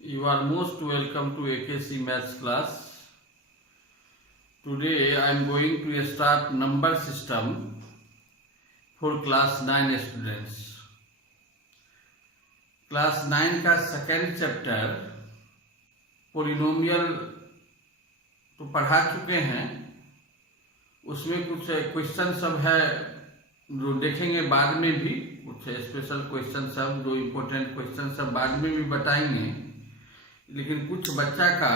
You are most welcome to AKC Maths class. Today I am going to start number system for class 9 students. Class 9 का second chapter polynomial तो पढ़ा चुके हैं। उसमें कुछ question सब है जो देखेंगे बाद में भी, कुछ स्पेशल क्वेश्चन सब जो इम्पोर्टेंट क्वेश्चन सब बाद में भी बताएंगे। लेकिन कुछ बच्चा का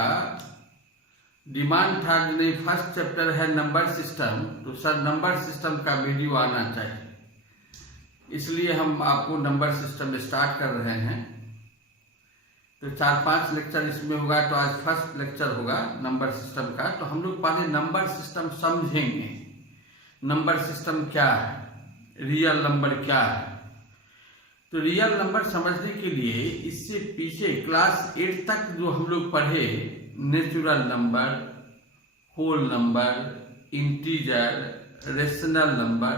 डिमांड था कि नहीं, फर्स्ट चैप्टर है नंबर सिस्टम, तो सर नंबर सिस्टम का वीडियो आना चाहिए, इसलिए हम आपको नंबर सिस्टम स्टार्ट कर रहे हैं। तो 4-5 लेक्चर इसमें होगा, तो आज फर्स्ट लेक्चर होगा नंबर सिस्टम का। तो हम लोग पहले नंबर सिस्टम समझेंगे, नंबर सिस्टम क्या है, रियल नंबर क्या है। तो रियल नंबर समझने के लिए इससे पीछे क्लास 8 तक जो हम लोग पढ़े, natural number, whole number, integer, rational number,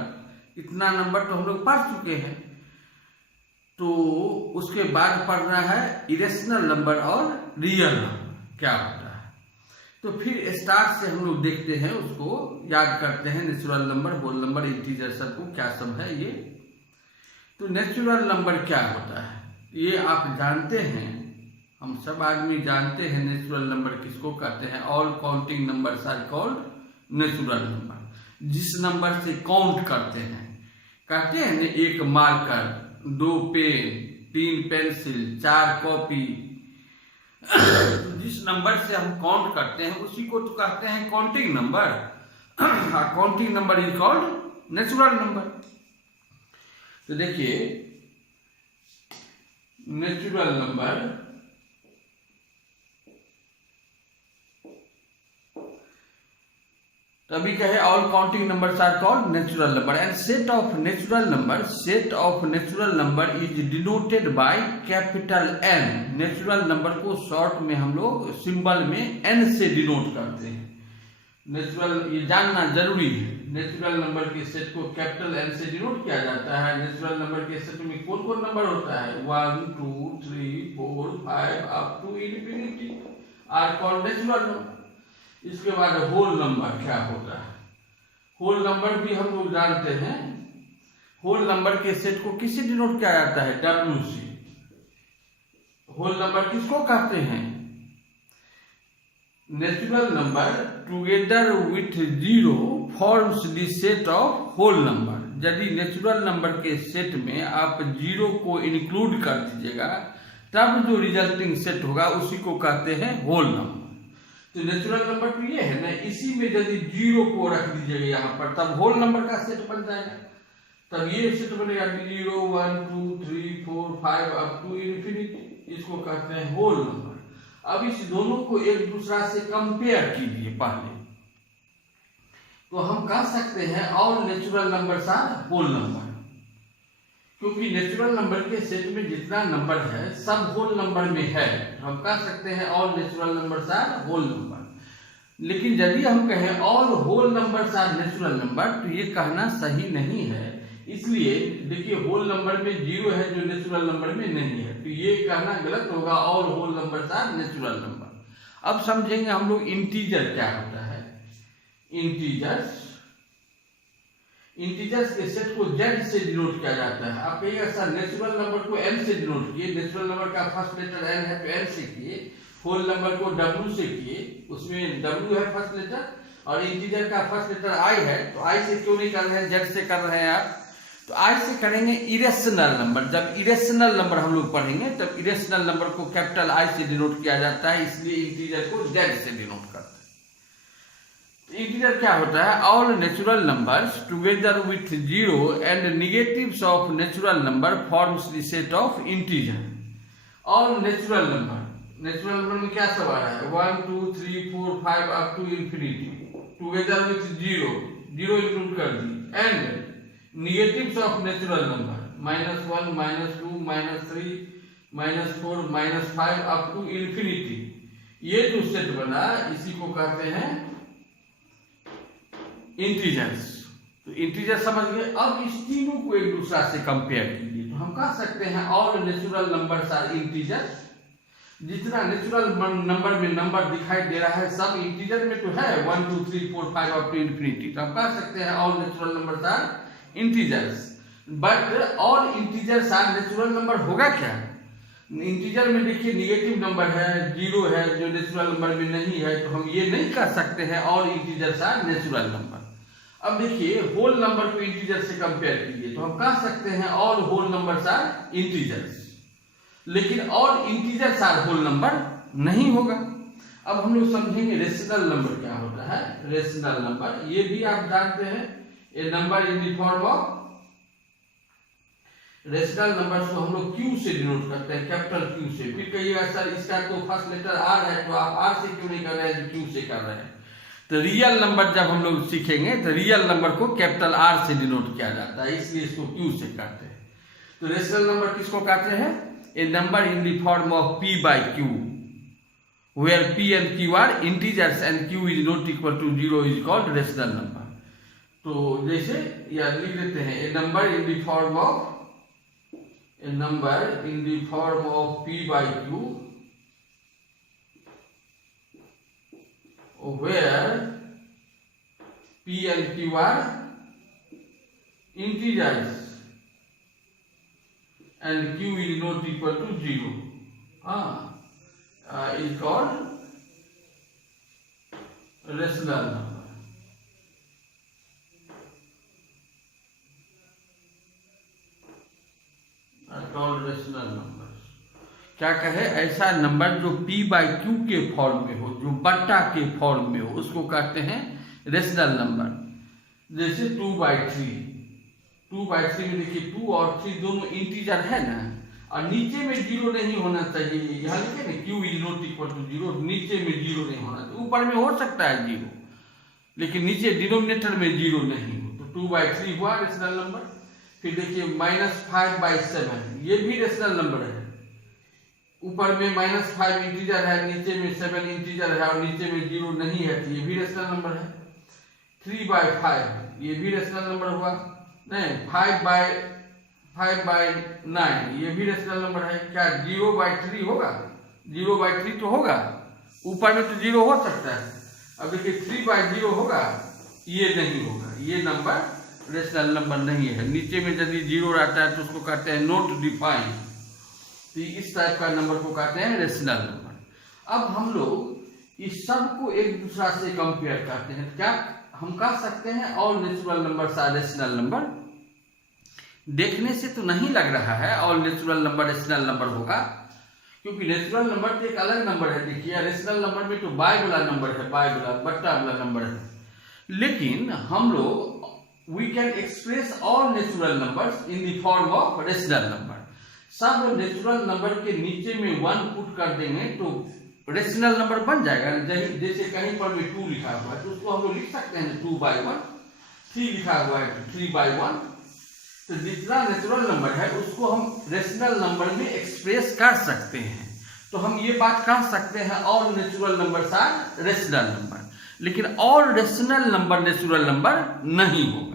इतना नंबर तो हम लोग पढ़ चुके हैं। तो उसके बाद पढ़ना है इरेशनल नंबर और रियल नंबर क्या होता है। तो फिर स्टार्ट से हम लोग देखते हैं, उसको याद करते हैं, natural number, whole number, integer सबको क्या सब है ये। तो नेचुरल नंबर क्या होता है ये आप जानते हैं, हम सब आदमी जानते हैं नेचुरल नंबर किसको कहते हैं। All counting numbers are called natural number. जिस नंबर से काउंट करते हैं, कहते हैं ना, 1 मार्कर, 2 पेन, 3 पेंसिल, 4 कॉपी, जिस नंबर से हम काउंट करते हैं उसी को तो कहते हैं counting number. Counting number is called natural number. तो देखिए, नेचुरल नंबर तभी कहे all counting numbers are called natural number and set of natural number is denoted by capital N. Natural number को शॉर्ट में हम लोग सिंबल में N से डिनोट करते हैं। नेचुरल, ये जानना जरूरी है, नेचुरल नंबर के सेट को कैपिटल एन से डिनोट किया जाता है। नेचुरल नंबर के सेट में कौन कौन नंबर होता है, 1, 2, 3, 4, 5 up to infinity are called natural number. इसके बाद होल नंबर क्या होता है, होल नंबर भी हम लोग जानते हैं। होल नंबर के सेट को किससे डिनोट किया जाता है, W से। होल नंबर किसको कहते हैं, natural number together with zero forms the set of whole number. यदि नेचुरल नंबर के सेट में आप जीरो को इंक्लूड कर दीजिएगा, तब जो रिजल्टिंग सेट होगा उसी को कहते हैं होल नंबर। तो नेचुरल नंबर तो ये है ना, इसी में यदि जीरो को रख दीजिएगा यहाँ पर, तब होल नंबर का सेट बन जाएगा। तब ये सेट बनेगा 0, 1, 2, 3, 4, 5 अप टू इन्फिनिटी, इसको कहते हैं होल नंबर। अब इस दोनों को एक दूसरा से कंपेयर कीजिए पहले, तो हम कह सकते हैं all natural numbers are whole number, क्योंकि नेचुरल नंबर के सेट में जितना नंबर है सब होल नंबर में है। हम कह सकते हैं all natural numbers are whole number. लेकिन यदि हम कहें all whole numbers are natural number, तो ये कहना सही नहीं है। इसलिए देखिए, होल नंबर में जीरो है जो नेचुरल नंबर में नहीं है, तो ये कहना गलत होगा, all whole numbers are natural number. अब समझेंगे हम लोग इंटीजर क्या होता है। इंटीजर्स के सेट को जेड से डिनोट किया जाता है। आप कहिएगा सर नेचुरल नंबर को एन से डिनोट किए, नेचुरल नंबर का फर्स्ट लेटर एन है तो एन से किए, होल नंबर को डब्ल्यू से किए, उसमें डब्ल्यू है फर्स्ट लेटर, और इंटीजर का फर्स्ट लेटर आई है, तो आई से क्यों नहीं कर रहे हैं, जेड से कर रहे हैं आप। तो आज से करेंगे इरेशनल नंबर। जब इरेशनल नंबर हम लोग पढ़ेंगे तब इरेशनल नंबर को कैपिटल आई से डिनोट किया जाता है, इसलिए इंटीजर को जेड से डिनोट करते हैं। इंटीजर क्या होता है, all natural numbers together with zero and negatives of natural number forms the set of integer. All natural number में क्या सब आ रहा है, 1, 2, 3, 4, 5 up to infinity, together with zero include कर दी, and negatives of natural number -1, -2, -3, -4, -5 up to infinity। ये जो set बना इसी को कहते हैं इंटीजर्स। तो इंटीजर समझ गए। अब इस तीनों को एक दूसरा से कंपेयर कीजिए, तो हम कह सकते हैं all natural numbers are integers. जितना नेचुरल नंबर में नंबर दिखाई दे रहा है सब इंटीजर में तो है 1 2 3 4 5 अप टू इंफिनिटी, तो हम कह सकते हैं all natural numbers are integers. But all integers are natural number होगा क्या? इंटीजर में देखिए निगेटिव नंबर है, जीरो है जो नेचुरल नंबर में नहीं है, तो हम ये नहीं कह सकते हैं all integers are natural number. अब देखिए होल नंबर को इंटीजर से कंपेयर कीजिए, तो हम कह सकते हैं all whole numbers are integers, लेकिन all integers are whole number नहीं होगा। अब हम लोग समझेंगे रेशनल नंबर क्या होता है। रेशनल नंबर ये भी आप जानते हैं, a number in the form of rational number को हम लोग क्यू से डिनोट करते हैं, कैपिटल क्यू से। फिर कहिएगा सर इसका तो फर्स्ट लेटर आर है, तो आप आर से क्यों नहीं कर रहे हैं, क्यू से कर रहे हैं। तो रियल नंबर जब हम लोग सीखेंगे तो रियल नंबर को कैपिटल आर से डिनोट किया जाता है, इसलिए इसको क्यू से करते हैं। तो रेशनल नंबर किसको कहते हैं? A number in the form of p by q, where p and q are integers and q is not equal to 0 is called rational number। तो जैसे या लिख लेते हैं a number in the form of p by q where p and q are integers and q is not equal to 0 is called rational number। called rational number। क्या कहे, ऐसा number जो p by q के form में हो, जो बट्टा के फॉर्म में हो, उसको कहते हैं रेशनल नंबर। जैसे 2 by 3, 2 by 3 में देखिए 2 और 3 दोनों इंटीजर है ना, और नीचे में जीरो नहीं होना चाहिए। यहाँ लिखे ना q is not equal to 0, नीचे में जीरो नहीं होना चाहिए। ऊपर में हो सकता है जीरो, लेकिन नीचे डिनोमिनेटर में जीरो नहीं हो, तो 2 by 3 हुआ रेशनल नंबर। फिर देखिए -5 by 7, ये भी रेशनल नंबर है। ऊपर में -5 इंटीजर है, नीचे में 7 इंटीजर है, और नीचे में जीरो नहीं है, तो ये भी रेशनल नंबर है। 3 by 5 ये भी रेशनल नंबर हुआ। नहीं, 5 by 9 ये भी रेशनल नंबर है। क्या 0 by 3 होगा? 0 by 3 तो होगा, ऊपर में तो जीरो हो सकता है। अब देखिए 3 by 0 होगा, ये नहीं होगा, ये नंबर रेशनल नंबर नहीं है। नीचे में यदि जीरो रहता है तो उसको कहते हैं नॉट डिफाइंड, तो इस टाइप का नंबर को कहते हैं रेशनल नंबर। अब हम लोग इस सब को एक दूसरा से कंपेयर करते हैं। क्या हम कह सकते हैं all natural number are rational number? देखने से तो नहीं लग रहा है all natural number rational number होगा, क्योंकि नेचुरल नंबर तो एक अलग नंबर है। देखिए रेशनल नंबर में तो बाय वाला नंबर है, बाय वाला बट्टा वाला नंबर है। लेकिन हम लोग we can express all natural numbers in the form of rational number। सब नेचुरल नंबर के नीचे में 1 पुट कर देंगे तो रेशनल नंबर बन जाएगा। जैसे कहीं पर भी 2 लिखा हुआ है तो उसको हम लोग लिख सकते हैं 2 by 1, 3 लिखा हुआ है 3 by 1। तो जितना नेचुरल नंबर है उसको हम रेशनल नंबर में एक्सप्रेस कर सकते हैं। तो हम ये बात कह सकते हैं all natural numbers are rational number, लेकिन all rational number natural number नहीं होगा।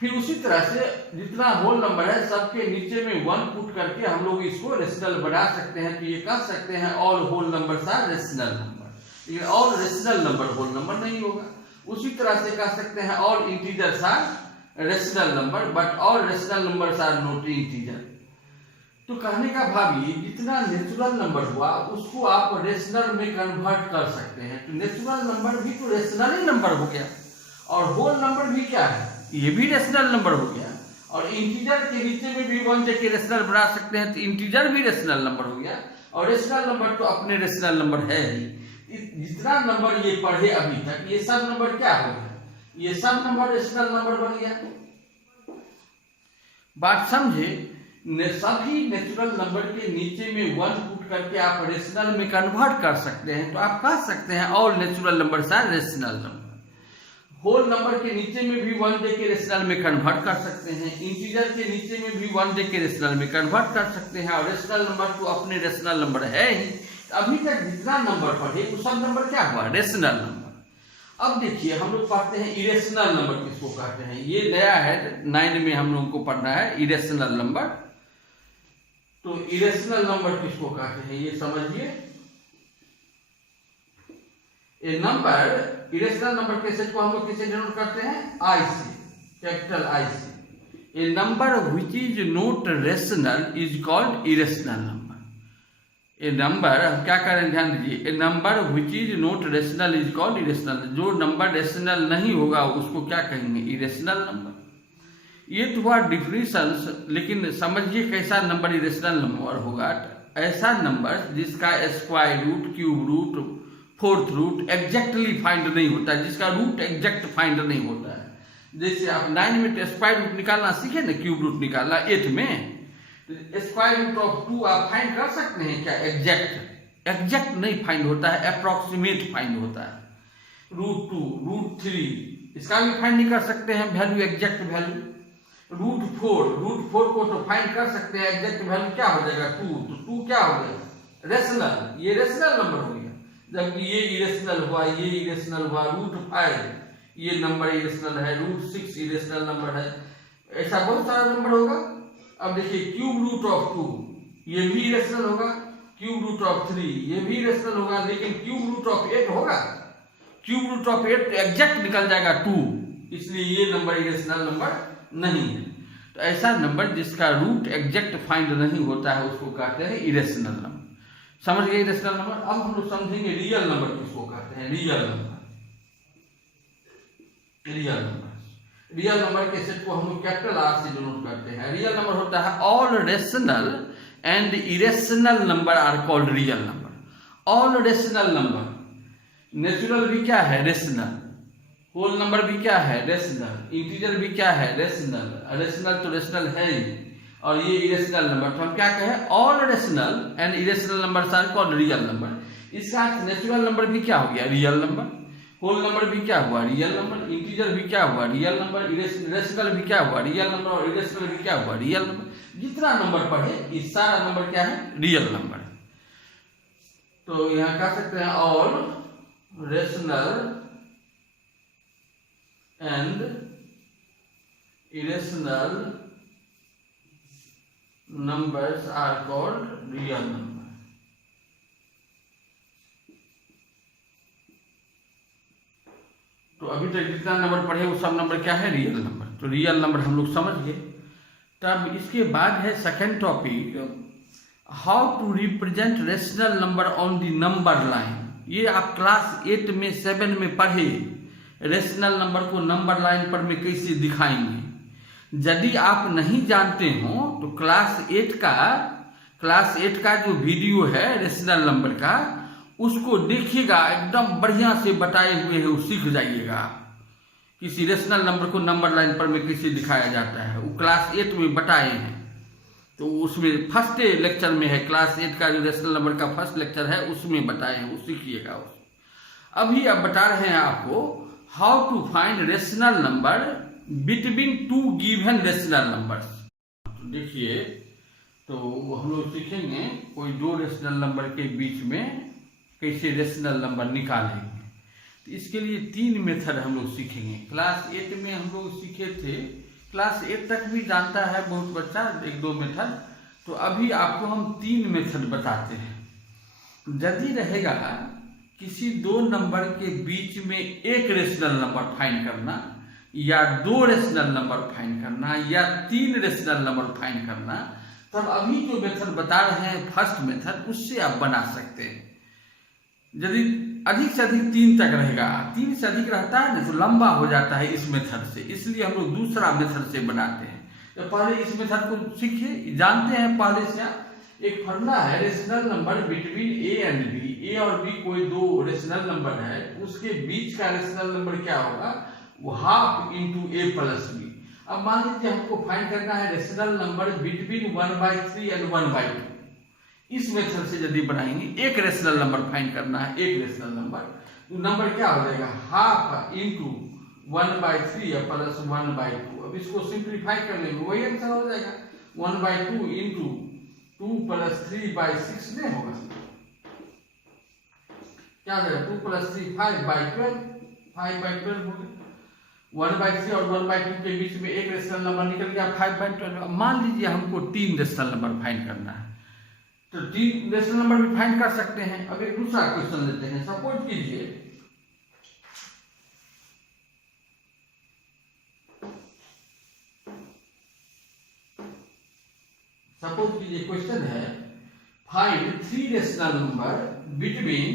फिर उसी तरह से जितना होल नंबर है सबके नीचे में 1 पुट करके हम लोग इसको रेशनल बना सकते हैं। तो ये कह सकते हैं all whole numbers are rational number, लेकिन all rational number whole number नहीं होगा। उसी तरह से कह सकते हैं all integers are rational number, but all rational numbers are not integer. तो कहने का भाव ये, जितना नेचुरल नंबर हुआ उसको आप रेशनल में कन्वर्ट कर सकते हैं। तो नेचुरल नंबर भी तो रेशनल ही नंबर हो गया, और होल नंबर भी क्या है, ये भी रेशनल नंबर हो गया। और इंटीजर के नीचे में भी 1 देके रेशनल बना सकते हैं, तो इंटीजर भी रेशनल नंबर हो गया। और रेशनल नंबर तो अपने रेशनल नंबर है ही। जितना नंबर ये पढ़े अभी तक, ये सब नंबर क्या हो गया, ये सब नंबर रेशनल नंबर बन गया। बात समझे? सभी नेचुरल नंबर के नीचे में 1 पुट करके आप रेशनल में कन्वर्ट कर सकते हैं। तो आप कह सकते हैं all natural numbers are rational number. Whole number के नीचे में भी 1 देके रेशनल में कन्वर्ट कर सकते हैं, इंटीजर के नीचे में भी 1 देके रेशनल में कन्वर्ट कर सकते हैं। और रेशनल नंबर तो अपने रेशनल नंबर है ही। अभी तक जितना नंबर पढ़े वो सब नंबर क्या हुआ, रेशनल नंबर। अब देखिए हम लोग पढ़ते हैं इरेशनल नंबर किसको कहते हैं। ये नया है, 9 में हम लोग को पढ़ना है इरेशनल नंबर। तो इरेशनल नंबर किसको कहते हैं ये समझिए। ए नंबर, इरेशनल नंबर के सेट को हम लोग किसे डिनोट करते हैं, आई से, कैपिटल आई से। A number which is not rational is called irrational number. A number, हम क्या करें ध्यान दीजिए, a number which is not rational is called irrational. जो नंबर रेशनल नहीं होगा उसको क्या कहेंगे, इरेशनल नंबर। ये तो हुआ डिफिनेशन, लेकिन समझिए कैसा नंबर इरेशनल नंबर होगा। ऐसा नंबर जिसका square root, cube root, fourth root exactly find नहीं होता है, जिसका रूट एग्जैक्ट फाइंड नहीं होता है। जैसे आप 9 में स्क्वायर रूट निकालना सीखे ना, क्यूब रूट निकालना 8 में, स्क्वायर रूट ऑफ 2 आप फाइंड कर सकते हैं क्या, एग्जैक्ट नहीं फाइंड होता है, अप्रोक्सीमेट फाइंड होता है। रूट 2, रूट 3 इसका भी फाइंड नहीं कर सकते हैं वैल्यू, एग्जैक्ट वैल्यू। रूट 4 को तो फाइंड कर सकते हैं, एग्जैक्ट वैल्यू क्या हो जाएगा, 2, तो 2 क्या हो गया, रेशनल, ये रेशनल नंबर हो गया। जबकि ये इरेशनल हुआ, ये इरेशनल हुआ। रूट 5 ये नंबर इरेशनल है, रूट 6 इरेशनल नंबर है, ऐसा बहुत सारा नंबर होगा। अब देखिए क्यूब रूट ऑफ 2 ये भी इरेशनल होगा, क्यूब रूट ऑफ 3 ये भी इरेशनल होगा, लेकिन क्यूब रूट ऑफ 8 होगा, क्यूब रूट ऑफ 8 एग्जैक्ट निकल जाएगा 2, इसलिए ये नंबर इरेशनल नंबर नहीं है। तो ऐसा नंबर जिसका रूट एग्जैक्ट फाइंड नहीं होता है उसको कहते हैं इरेशनल नंबर। समझ गए इरेशनल नंबर। अब हम लोग समझेंगे रियल नंबर किसको कहते हैं, रियल नंबर। रियल नंबर के सेट को हम लोग कैपिटल आर से डिनोट करते हैं। रियल नंबर होता है all rational and irrational number are called real number. All rational number, natural भी क्या है, रेशनल, होल नंबर भी क्या है, रेशनल, इंटीजर भी क्या है, रेशनल, रेशनल तो रेशनल है ही, और ये इरेशनल नंबर। तो हम क्या कहें, all rational and irrational number are called real number. इसका नेचुरल नंबर भी क्या हो गया, रियल नंबर, होल नंबर भी क्या हुआ, रियल नंबर, इंटीजर भी क्या हुआ, रियल नंबर, रेशनल भी क्या हुआ, रियल नंबर, और इरेशनल भी क्या हुआ, रियल नंबर। जितना नंबर पढ़े ये सारा नंबर क्या है, रियल नंबर। तो यहां कह सकते हैं all rational and irrational numbers are called real number। तो अभी तक जितना नंबर पढ़े वो सब नंबर क्या है, रियल नंबर। तो रियल नंबर हम लोग समझ गए। तब इसके बाद है second topic, how to represent rational number on the number line. ये आप क्लास 8 में 7 में पढ़े, रेशनल नंबर को नंबर लाइन पर में कैसे दिखाएंगे। यदि आप नहीं जानते हो तो क्लास 8 का जो वीडियो है रेशनल नंबर का, उसको देखिएगा, एकदम बढ़िया से बताए हुए है, वो सीख जाइएगा किसी रेशनल नंबर को नंबर लाइन पर में कैसे दिखाया जाता है। वो क्लास 8 में बताए हैं, तो उसमें फर्स्ट लेक्चर में है, क्लास 8 का जो रेशनल नंबर का फर्स्ट लेक्चर है उसमें बताए हैं, वो सीखिएगा। अभी अब बता रहे हैं आपको how to find rational number between 2 given rational numbers. देखिए, तो हम लोग सीखेंगे कोई 2 रेशनल नंबर के बीच में कैसे रेशनल नंबर निकालेंगे। तो इसके लिए 3 मेथड हम लोग सीखेंगे। क्लास 8 में हम लोग सीखे थे, क्लास 8 तक भी जानता है बहुत बच्चा 1-2 मेथड, तो अभी आपको हम 3 मेथड बताते हैं। यदि रहेगा किसी 2 नंबर के बीच में एक रेशनल नंबर फाइंड करना, या 2 रेशनल नंबर फाइंड करना, या 3 रेशनल नंबर फाइंड करना, तब अभी जो मेथड बता रहे हैं फर्स्ट मेथड, उससे आप बना सकते हैं। यदि अधिक से अधिक 3 तक रहेगा, 3 से अधिक रहता है ना तो लंबा हो जाता है इस मेथड से, इसलिए हम लोग दूसरा मेथड से बनाते हैं। तो पहले इस मेथड को सीखिए, जानते हैं पहले से एक फॉर्मूला है rational number between a and b. A और बी कोई 2 रेशनल नंबर है, उसके बीच का रेशनल नंबर क्या होगा, वो हाफ इंटू ए प्लस बी। अब मान लीजिए हमको फाइंड करना है रेशनल नंबर बिटवीन 1/3 एंड 1/2। इस मेथड से यदि बनाएंगे, एक रेशनल नंबर फाइंड करना है, एक रेशनल नंबर, तो नंबर क्या हो जाएगा, हाफ इंटू 1/3 प्लस 1/2। अब इसको सिंप्लीफाई कर लेंगे, वही आंसर हो जाएगा, 1/2 इंटू 2 + 3/6 नहीं होगा, क्या हो जाएगा, 2 + 3 5/12, 5/12 हो गया। 1/3 और 1/2 के बीच में एक रेशनल नंबर निकल गया 5/12। मान लीजिए हमको 3 रेशनल नंबर फाइंड करना है, तो 3 रेशनल नंबर भी फाइंड कर सकते हैं। अब एक दूसरा क्वेश्चन लेते हैं। सपोज कीजिए क्वेश्चन है find 3 rational number between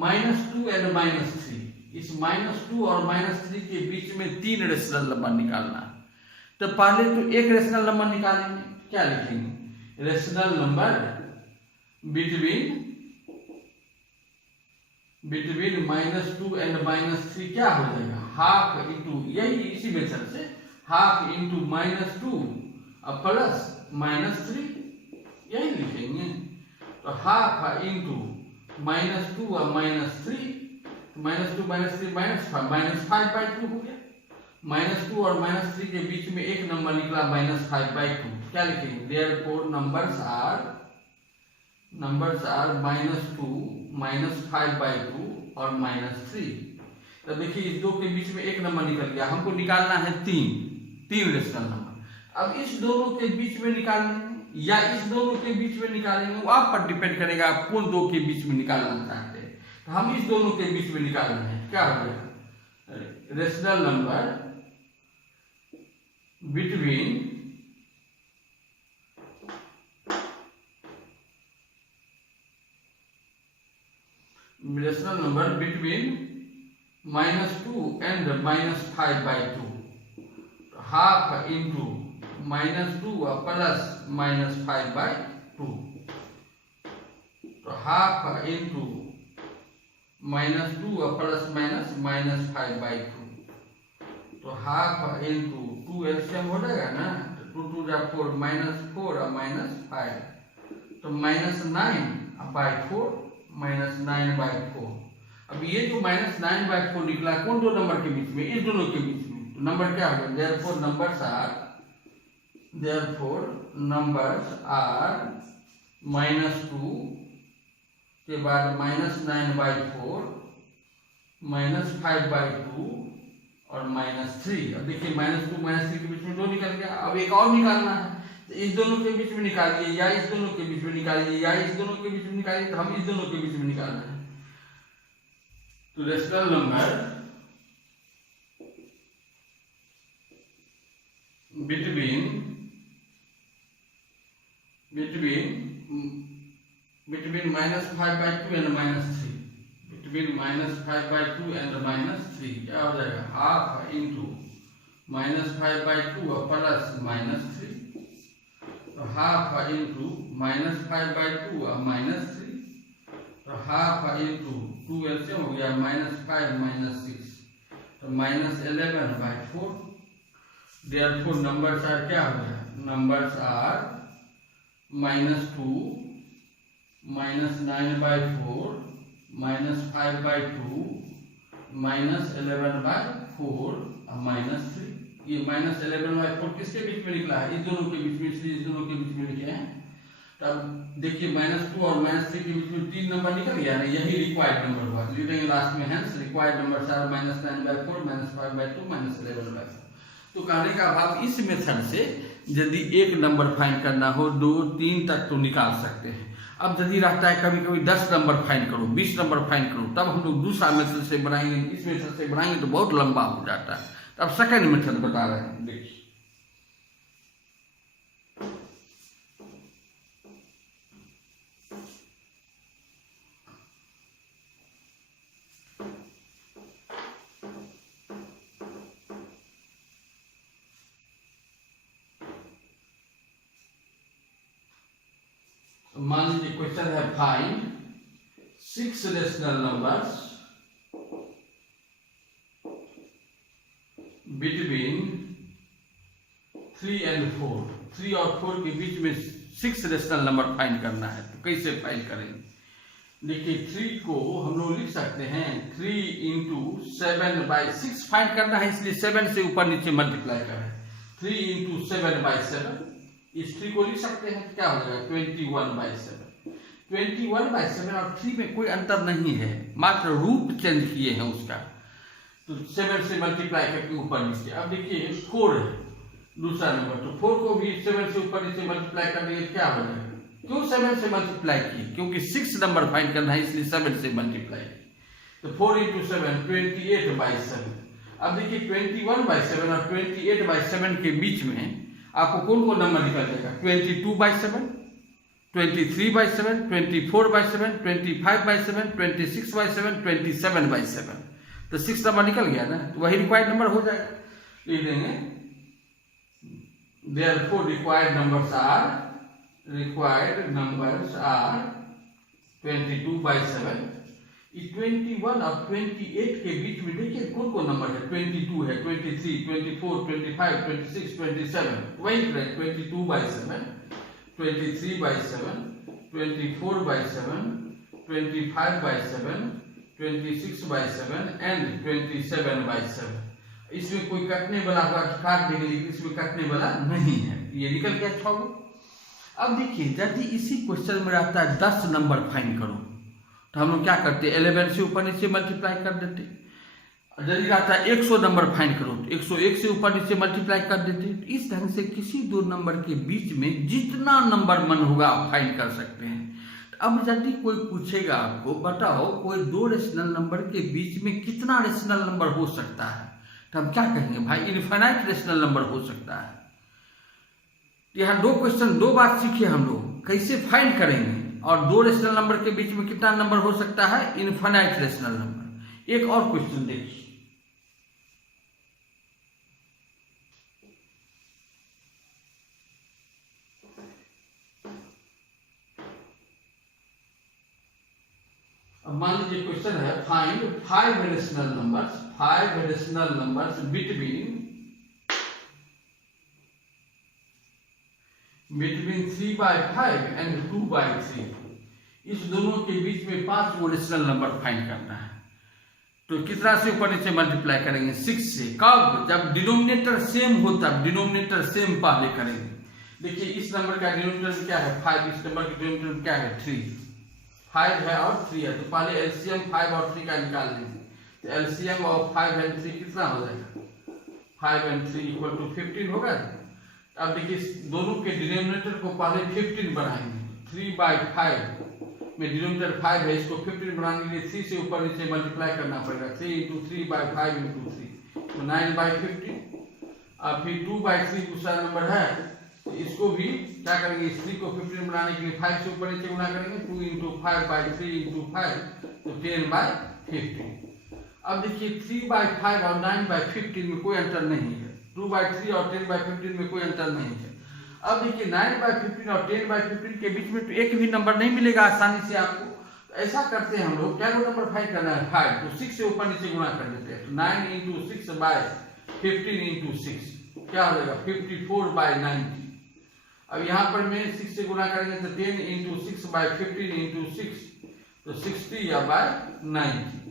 -2 and -3। इस -2 और -3 के बीच में 3 रेशनल नंबर निकालना। तो पहले तो एक रेशनल नंबर निकालेंगे। क्या लिखेंगे? रेशनल नंबर बिटवीन -2 एंड -3 क्या हो जाएगा? हाफ इंटू, यही इसी मेथड से हाफ इंटू -2 और प्लस -3 यही लिखेंगे। तो हाफ इंटू -2 और -3, -2 -3 -5/2 हो गया। -2 और -3 के बीच में एक नंबर निकला -5/2। क्या लिखेंगे? देयरफॉर नंबर्स आर -2 -5/2 और -3। तो देखिए इस दो के बीच में एक नंबर निकल गया। हमको निकालना है 3 रेशनल नंबर। अब इस दोनों के बीच में निकालेंगे या इस दोनों के बीच में निकालेंगे, वो आप पर डिपेंड करेगा आप कौन दो के बीच में निकालना चाहते हैं। तो हम इस दोनों के बीच में निकाल रहे हैं। क्या हो गया? Rational number between -2 and -5/2। Half into -2 और प्लस -5/2। तो हाफ इंटू -2 और प्लस -5/2। तो हाफ इंटू 2 एलसीएम हो जाएगा ना। तो 2 2 जा 4 -4 और -5। तो -9/4 -9/4। अब ये जो -9/4 निकला कौन दो नंबर के बीच में? इस दोनों के बीच में। तो नंबर क्या होगा? देयरफॉर नंबर्स आर -2 के बाद -9/4 -5/2 और -3। अब देखिए -2 -3 के बीच में 2 निकल गया। अब एक और निकालना है। तो इस दोनों के बीच में निकालिए या इस दोनों के बीच में निकालिए या इस दोनों के बीच में निकालिए। तो हम इस दोनों के बीच में निकालना है। तो rational number between -5/2 and -3। Between -5/2 and -3 क्या हो जाएगा? हाफ इंटू -5/2 और प्लस -3। तो हाफ इंटू -5/2 और -3। तो हाफ इंटू 2 एलसीएम हो गया -5 -6। तो -11/4। देयरफॉर नंबर्स आर क्या हो गया? नंबर्स आर -2 -9/4 -5/2 -11/4 और -3। ये -11/4 किसके बीच में निकला है? इस दोनों के बीच में, इसलिए इस दोनों के बीच में लिखे हैं। तब देखिए -2 और -3 के बीच में 3 नंबर निकल गया ना। यही रिक्वायर्ड नंबर हुआ। लिखेंगे लास्ट में हेंस रिक्वायर्ड नंबर्स आर -9/4 -5/2 -11/4। तो कहने का भाव इस मेथड से यदि एक नंबर फाइंड करना हो 2 3 तक तो निकाल सकते हैं। अब यदि रहता है कभी कभी 10 नंबर फाइंड करो, 20 नंबर फाइंड करो, तब हम लोग दूसरा मेथड से बनाएंगे। इस मेथड से बनाएंगे तो बहुत लंबा हो जाता है। अब सेकंड मेथड बता रहे हैं, देखिए। मान लीजिए क्वेश्चन है find 6 rational numbers between 3 and 4। 3 और 4 के बीच में 6 रेशनल नंबर फाइंड करना है। तो कैसे फाइंड करेंगे? देखिए 3 को हम लोग लिख सकते हैं 3 × 7/6 फाइंड करना है, इसलिए 7 से ऊपर नीचे मल्टीप्लाई करें। 3 × 7/7 इस 3 को लिख सकते हैं। क्या हो जाएगा? 21/7। 21/7 और 3 में कोई अंतर नहीं है, मात्र रूप चेंज किए हैं उसका। तो 7 से मल्टीप्लाई करके ऊपर नीचे। अब देखिए 4 है दूसरा नंबर। तो 4 को भी 7 से ऊपर नीचे मल्टीप्लाई कर देंगे। क्या हो जाएगा? क्यों 7 से मल्टीप्लाई किए? क्योंकि 6 नंबर फाइंड करना है, इसलिए 7 से मल्टीप्लाई किए। तो 4 × 7 28/7। अब देखिए 21/7 और 28/7 के बीच में आपको कौन कौन नंबर निकल जाएगा? 22/7, 23/7, 24/7, 25/7, 26/7, 27/7। तो 6 नंबर निकल गया ना, तो वही रिक्वायर्ड नंबर हो जाएगा। लिख देंगे therefore required numbers are 22/7। 21 और 28 के बीच में देखिए कौन कौन नंबर है? 22 है, 23, 24, 25, 26, 27। वही 22/7, 23/7, 24/7, 25/7, 26/7 एंड 27/7। इसमें कोई कटने वाला होगा काट देंगे, लेकिन इसमें कटने वाला नहीं है। ये निकल गया 6 गो। अब देखिए यदि इसी क्वेश्चन में रहता है 10 नंबर फाइंड करो, तो हम लोग क्या करते? 11 से ऊपर नीचे मल्टीप्लाई कर देते। यदि रहता है 100 नंबर फाइंड करो, तो 101 से ऊपर नीचे मल्टीप्लाई कर देते। इस ढंग से किसी दो नंबर के बीच में जितना नंबर मन होगा आप फाइंड कर सकते हैं। अब यदि कोई पूछेगा आपको बताओ कोई दो रेशनल नंबर के बीच में कितना रेशनल नंबर हो सकता है, तो हम क्या कहेंगे? भाई इनफाइनाइट रेशनल नंबर हो सकता है। यहाँ दो क्वेश्चन, दो बात सीखे हम लोग, कैसे फाइंड करेंगे और दो रेशनल नंबर के बीच में कितना नंबर हो सकता है? Infinite rational number. एक और क्वेश्चन देखिए, अब मान लीजिए क्वेश्चन है find 5 rational numbers between 3/5 and 2/3। इस दोनों के बीच में 5 वो रेशनल नंबर फाइंड करना है। तो कितना से ऊपर नीचे मल्टीप्लाई करेंगे? 6 से। कब? जब डिनोमिनेटर सेम हो तब डिनोमिनेटर सेम पहले करेंगे। देखिए इस नंबर का डिनोमिनेटर क्या है? 5। इस नंबर का डिनोमिनेटर क्या है? 3। 5 है और 3 है, तो पहले एलसीएम 5 और 3 का निकाल लीजिए। तो एलसीएम ऑफ 5 एंड 3 कितना हो जाएगा? 5 and 3 = 15 होगा। अब देखिए दोनों के डिनोमिनेटर को पहले 15 बनाएंगे। 3/5 में डिनोमिनेटर 5 है, इसको 15 बनाने के लिए 3 से ऊपर नीचे मल्टीप्लाई करना पड़ेगा। 3 × 3/5 × 3 तो 9/15। अब फिर 2/3 दूसरा नंबर है, तो इसको भी क्या करेंगे? इस 3 को 15 बनाने के लिए 5 से ऊपर नीचे गुना करेंगे। 2 × 5/3 × 5 तो 10/15। अब देखिए 3/5 और 9/15 में कोई अंतर नहीं है। 2/3 और 10/15 में कोई अंतर नहीं है। अब देखिए 9/15 और 10/15 के बीच में तो एक भी नंबर नहीं मिलेगा आसानी से आपको। तो ऐसा करते हैं हम लोग, क्या नंबर फाइंड करना है? 5। तो 6 से ऊपर नीचे गुना कर देते हैं। तो 9 × 6/15 × 6 क्या हो जाएगा? 54/90। अब यहाँ पर में 6 से गुना करेंगे तो 10 × 6/15 × 6 तो 60/90।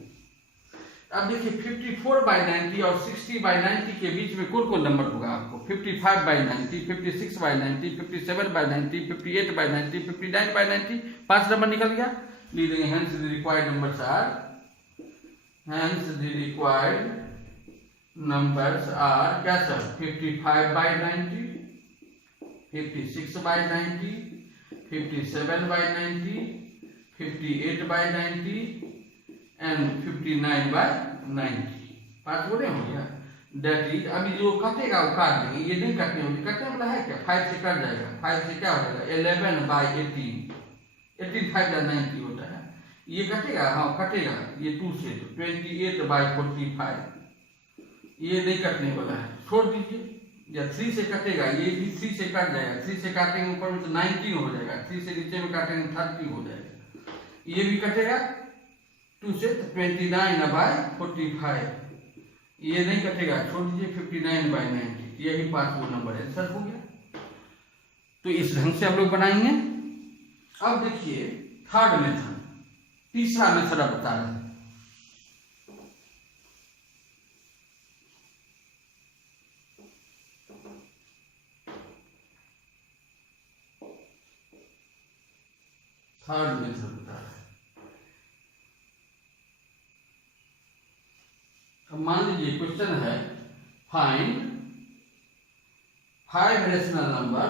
अब देखिए 54/90 और 60/90 के बीच में कौन कौन नंबर होगा आपको? 55/90, 56/90, 57/90, 58/90, 59/90। 5 नंबर निकल गया। लिख देंगे hence the required numbers are क्या सर? 55/90, 56/90, 57/90, 58/90 एंड 59/90। 5 बोले हो गया। दैट इज अभी जो कटेगा वो काट देंगे, ये नहीं कटने वाली। कटने वाला है क्या? 5 से कट जाएगा। 5 से क्या हो जाएगा? 11/18। 18 5 90 होता है। ये कटेगा, हाँ कटेगा। ये 2 से तो 28/45। ये नहीं कटने वाला है, छोड़ दीजिए। या 3 से कटेगा, ये भी 3 से कट जाएगा। 3 से काटेंगे ऊपर में तो 19 हो जाएगा। 3 से नीचे में काटेंगे 30 हो जाएगा। ये भी कटेगा 2 से तो 29/45। ये नहीं कटेगा, छोड़ दीजिए। 59/90। यही 5 वो नंबर आंसर हो गया। तो इस ढंग से हम लोग बनाएंगे। अब देखिए थर्ड मेथड, तीसरा मेथड आप बता रहे हैं। थर्ड मेथड बता रहे हैं। अब मान लीजिए क्वेश्चन है find 5 rational number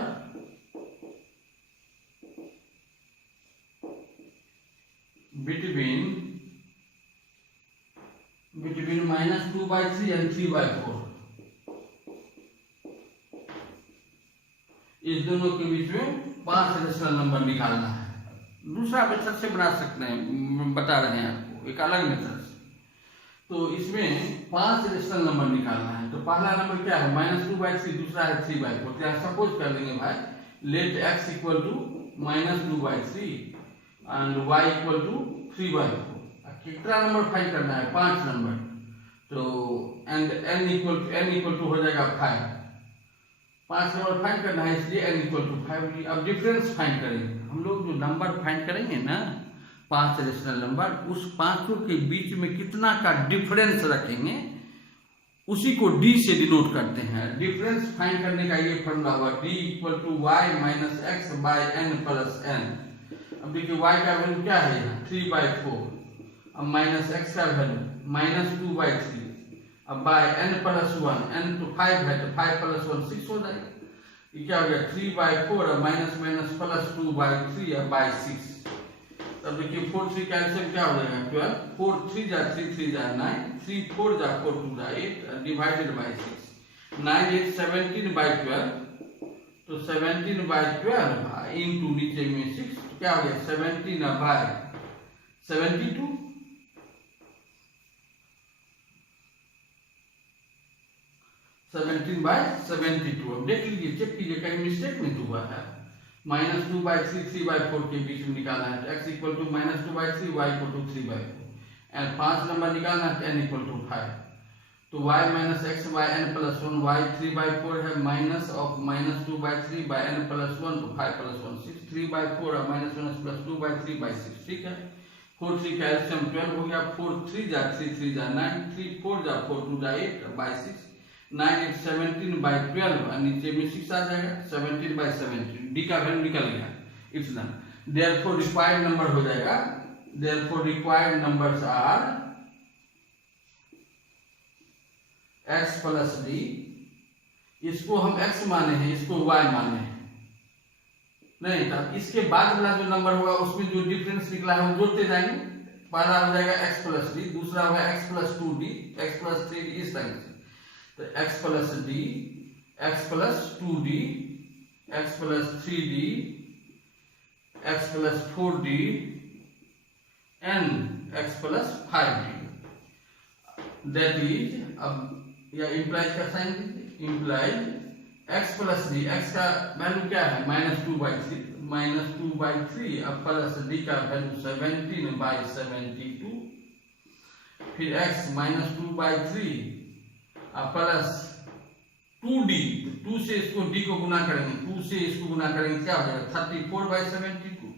between -2/3 and 3/4, इस दोनों के बीच में 5 रेशनल नंबर निकालना है। दूसरा मेथड से बना सकते हैं, बता रहे हैं आपको एक अलग मेथड से। तो इसमें 5 रेशनल नंबर निकालना है। तो पहला नंबर क्या है, -2/3, दूसरा है 3/4। तो यहाँ सपोज कर लेंगे भाई, let x equal to -2/3 and y equal to 3/4। कितना नंबर फाइंड करना है, 5 नंबर। तो एंड n इक्वल टू हो जाएगा 5। 5 नंबर फाइंड करना है, इसलिए n इक्वल टू 5। अब डिफरेंस फाइंड करेंगे हम लोग। जो नंबर फाइंड करेंगे ना, 5 रेशनल नंबर, उस पांचों के बीच में कितना का डिफरेंस रखेंगे, उसी को d से डिनोट करते हैं। डिफरेंस फाइंड करने का ये फॉर्मूला हुआ, d equal to y minus x by n plus n। अब देखिए y का वैल्यू क्या है यहाँ, 3/4। अब माइनस एक्स का वैल्यू -2/3। अब बाय n प्लस 1, n तो 5 है, तो 5 प्लस 1 6 हो जाएगा। ये क्या हो गया, 3/4 और माइनस माइनस प्लस 2/3 और बाय 6। तब देखिए 4 3 कैल्सियम क्या हो जाएगा, 12। 4 3 जा 3 3 जा 9, 3 4 जा 4 2 जा 8 डिवाइडेड बाय 6। 9 8 17/12। तो 17/12 इनटू नीचे में 6, तो क्या हो गया 17/72। 17/72। अब देख लीजिए, चेक कीजिए कहीं मिस्टेक नहीं हुआ है। -2/3 3/4 के बीच में निकालना है, तो x equal to -2/3, y equal to 3/4। And 5 number निकालना है, n इक्वल टू 5। तो y minus x by n plus 1, y 3/4 है, minus of -2/3 by n plus 1, तो 5 प्लस 1 6, 3/4 और माइनस प्लस 2/3 बाय 6। ठीक है, 4 3 कैल्शियम 12 हो गया। 4 3 जा 3 3 जा 9, 3 4 जा 4 2 जा 8 बाय 6। 9 8 17/12 और नीचे में 6 आ जाएगा, 17/17। डी का वैल्यू निकल गया, it's done. Therefore required number हो जाएगा, therefore required numbers are x plus d. इसको हम x माने हैं, इसको y माने हैं। नहीं, तब इसके बाद वाला जो नंबर होगा उसमें जो डिफरेंस निकला है वो जोड़ते जाएंगे। पहला हो जाएगा x प्लस डी, दूसरा होगा x plus 2d, x plus 3d, इस तरह से। तो x plus d, x plus 2d, x plus 3d, x plus 4d and x plus 5d। That is, अब या इम्प्लाइज का साइन दीजिए, implies x plus d. x का value क्या है, -2/3 अब प्लस d का वैल्यू 17/72। फिर x -2/3 प्लस 2d, 2 से इसको d को गुना करेंगे, 2 से इसको गुना करेंगे, क्या हो जाएगा 34/72।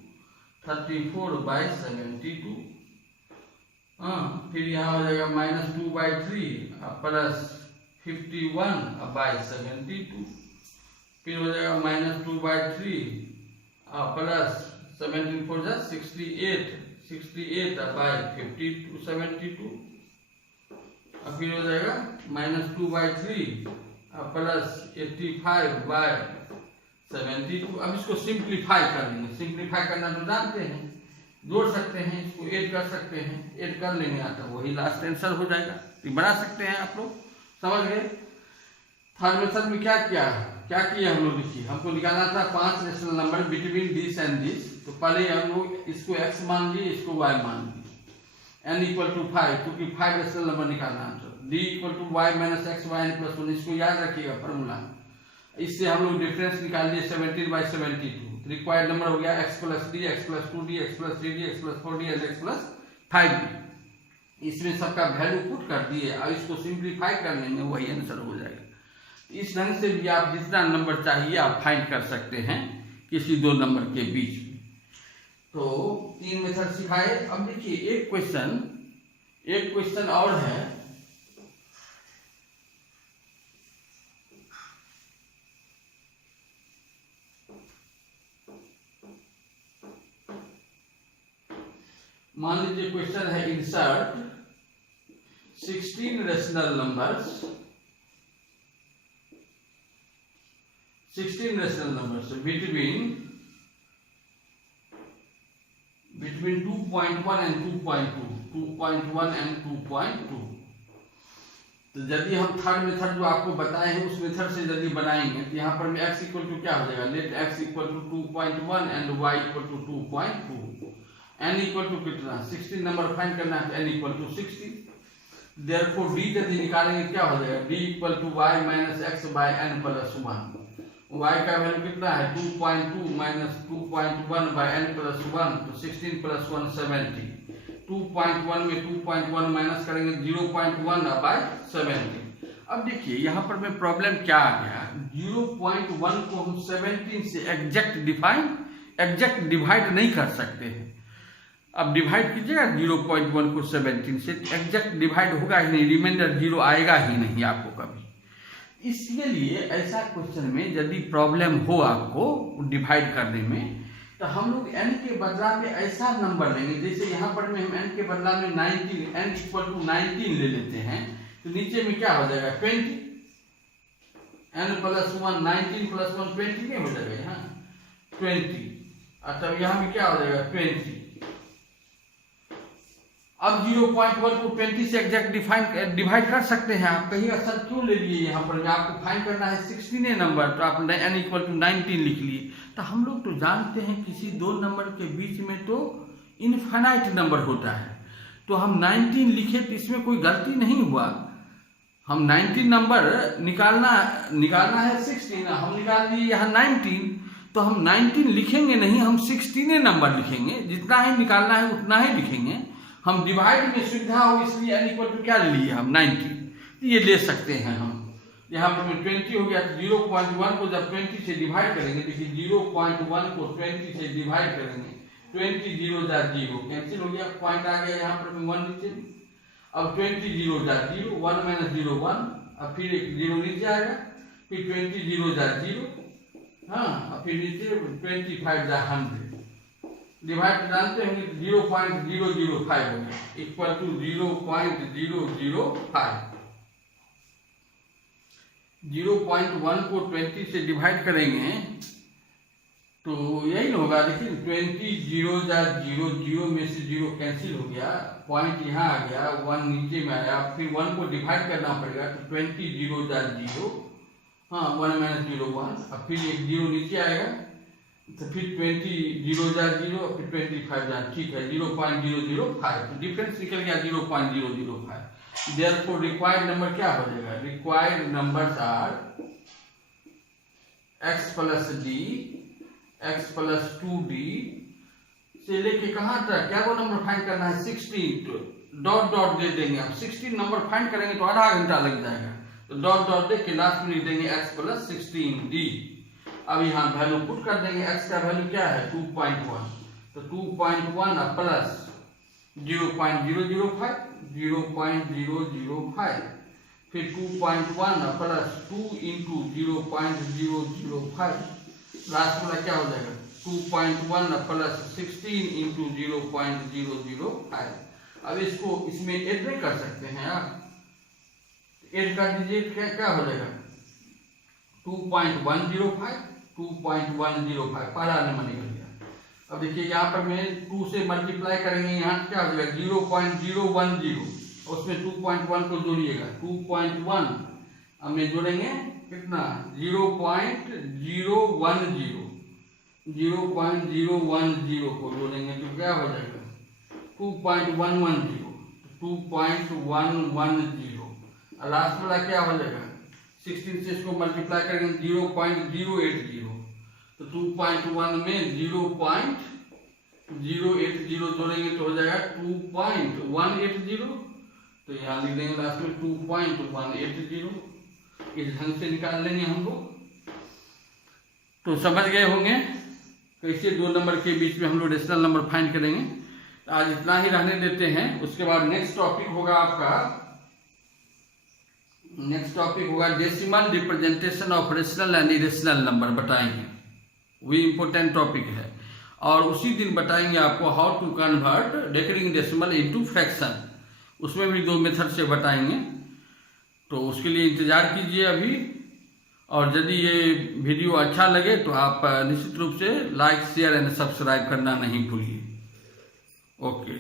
34/72। हाँ, फिर यहाँ हो जाएगा -2/3 प्लस 51/72। फिर हो जाएगा -2/3 प्लस 17 4 जा 68, 68/52 72। अब फिर हो जाएगा -2/3 प्लस 85/72। अब इसको सिंप्लीफाई कर लेंगे। सिंप्लीफाई करना तो जानते हैं, जोड़ सकते हैं, इसको ऐड कर सकते हैं, ऐड कर लेंगे आता वही लास्ट आंसर हो जाएगा। तो बना सकते हैं, आप लोग समझ गए। थर्ड मेथड में क्या किया हम लोग, देखिए हमको निकालना था 5 rational number between this and this. तो पहले हम लोग इसको x मान लिए, इसको y मान लिए। n इक्वल टू 5, क्योंकि 5 रेशनल नंबर निकालना है। d equal to y minus x by n plus 1, इसको याद रखिएगा फॉर्मूला। इससे हम लोग डिफरेंस निकाल लिए 17/72। रिक्वायर्ड नंबर हो गया x plus d, x plus 2d, x plus 3d, x plus 4d and x plus 5d। इसमें सबका वैल्यू पुट कर दिए, अब इसको सिंप्लीफाई कर लेंगे, वही आंसर हो जाएगा। इस ढंग से भी आप जितना नंबर चाहिए आप फाइंड कर सकते हैं किसी दो नंबर के बीच में। तो 3 मेथड सिखाए। अब देखिए एक क्वेश्चन और है। मान लीजिए क्वेश्चन है, insert 16 rational numbers, 16 rational numbers between 2.1 and 2.2, 2.1 and 2.2। तो यदि हम थर्ड मेथड जो आपको बताए हैं उस मेथड से यदि बनाएंगे तो यहाँ पर में x इक्वल टू क्या हो जाएगा, let x equal to 2.1 and y equal to 2.2, n equal to कितना 16 नंबर फाइंड करना है, n equal to 16। Therefore d यदि निकालेंगे क्या हो जाएगा, d equal to y minus x by n plus 1। y का वैल्यू कितना है 2.2 माइनस 2.1 बाय n प्लस 1, तो 16 प्लस 1 70। 2.1 में 2.1 माइनस करेंगे 0.1 बाय 70। अब देखिए यहाँ पर में प्रॉब्लम क्या आ गया, 0.1 को हम 17 से एग्जैक्ट डिवाइड नहीं कर सकते हैं। अब डिवाइड कीजिएगा 0.1 को 17 से, एग्जैक्ट डिवाइड होगा ही नहीं, रिमाइंडर 0 आएगा ही नहीं आपको कभी। इसके लिए ऐसा क्वेश्चन में यदि प्रॉब्लम हो आपको डिवाइड करने में, तो हम लोग n के बदला में ऐसा नंबर लेंगे, जैसे यहाँ पर में हम n के बदला में 19, n इक्वल टू 19 ले लेते हैं, तो नीचे में क्या हो जाएगा 20, n प्लस 1 19 प्लस 1 20 नहीं हो जाएगा यहाँ 20, और तब यहाँ में क्या हो जाएगा 20। अब 0.1 को 20 से एग्जैक्ट डिवाइड कर सकते हैं आप, कहिएगा सर क्यों ले लिए, यहाँ पर आपको फाइंड करना है 16 नंबर, तो आप n इक्वल टू 19 लिख लिए। तो हम लोग तो जानते हैं किसी दो नंबर के बीच में तो इनफाइनाइट नंबर होता है, तो हम 19 लिखे तो इसमें कोई गलती नहीं हुआ। हम 19 नंबर निकालना है 16, हम निकाल दिए यहाँ 19, तो हम 19 लिखेंगे नहीं, हम 16 नंबर लिखेंगे, जितना ही निकालना है उतना ही लिखेंगे। हम डिवाइड में सुविधा हो इसलिए n इक्वल टू क्या ले लिए हम 19, तो ये ले सकते हैं हम। यहाँ पर 20 हो गया, तो 0.1 को जब 20 से डिवाइड करेंगे, देखिए 0.1 को 20 से डिवाइड करेंगे, 20 0 जा 0 कैंसिल हो गया, पॉइंट आ गया यहाँ पर 1 नीचे। अब 20 0 जा 0, 1 माइनस 0 1, अब फिर एक 0 नीचे आएगा, फिर 20 0 जा 0, हाँ, अब फिर नीचे 25 जा 100। डिवाइड जानते होंगे 0.005 हो गया इक्वल टू 0.005। 0.1 को 20 से डिवाइड करेंगे तो यही होगा, देखिए 20 0 जा 0, 0 में से 0 कैंसिल हो गया, पॉइंट यहाँ आ गया, 1 नीचे में आया, फिर 1 को डिवाइड करना पड़ेगा, तो 20 0 जा 0, हाँ 1 माइनस 0 1, अब फिर एक 0 नीचे आएगा, तो फिर 20 0 जा 0, फिर 25 जा, ठीक है 0.005, तो डिफरेंस निकल गया 0.005। Therefore रिक्वायर्ड नंबर क्या हो जाएगा, required numbers are x plus d, x plus 2d से लेके कहाँ तक, क्या वो नंबर फाइंड करना है 16, डॉट डॉट दे देंगे। आप 16 नंबर फाइंड करेंगे तो आधा घंटा लग जाएगा, तो डॉट डॉट दे के लास्ट में लिख देंगे x प्लस 16d। अब यहाँ वैल्यू पुट कर देंगे, x का वैल्यू क्या है 2.1, तो 2.1 प्लस 0.005, 0.005, फिर 2.1 प्लस 2 इंटू 0.005, लास्ट वाला क्या हो जाएगा 2.1 प्लस 16 इंटू 0.005। अब इसको इसमें ऐड नहीं कर सकते हैं आप, ऐड कर दीजिए, क्या हो जाएगा 2.105, 2.105, पहला नंबर निकल गया। अब देखिए यहाँ पर मैं 2 से मल्टीप्लाई करेंगे, यहाँ क्या हो जाएगा 0.010, उसमें 2.1 को जोड़िएगा, 2.1 अब में जोड़ेंगे कितना 0.010, 0.010 को जोड़ेंगे तो क्या हो जाएगा 2.110, 2.110, और लास्ट वाला क्या हो जाएगा 16 से इसको मल्टीप्लाई करेंगे 0.080, तो 2.1 में 0.080 जोड़ेंगे तो हो जाएगा 2.180, तो यहाँ लिख देंगे लास्ट में 2.180, इस ढंग से निकाल लेंगे हम लोग। तो समझ गए होंगे कैसे दो नंबर के बीच में हम लोग रेशनल नंबर फाइंड करेंगे। आज इतना ही रहने देते हैं, उसके बाद नेक्स्ट टॉपिक होगा decimal representation of rational and irrational number बताएंगे, वही इंपॉर्टेंट टॉपिक है। और उसी दिन बताएंगे आपको how to convert decimal decimal into fraction, उसमें भी 2 मेथड से बताएंगे, तो उसके लिए इंतज़ार कीजिए अभी। और यदि ये वीडियो अच्छा लगे तो आप निश्चित रूप से लाइक शेयर एंड सब्सक्राइब करना नहीं भूलिए। ओके।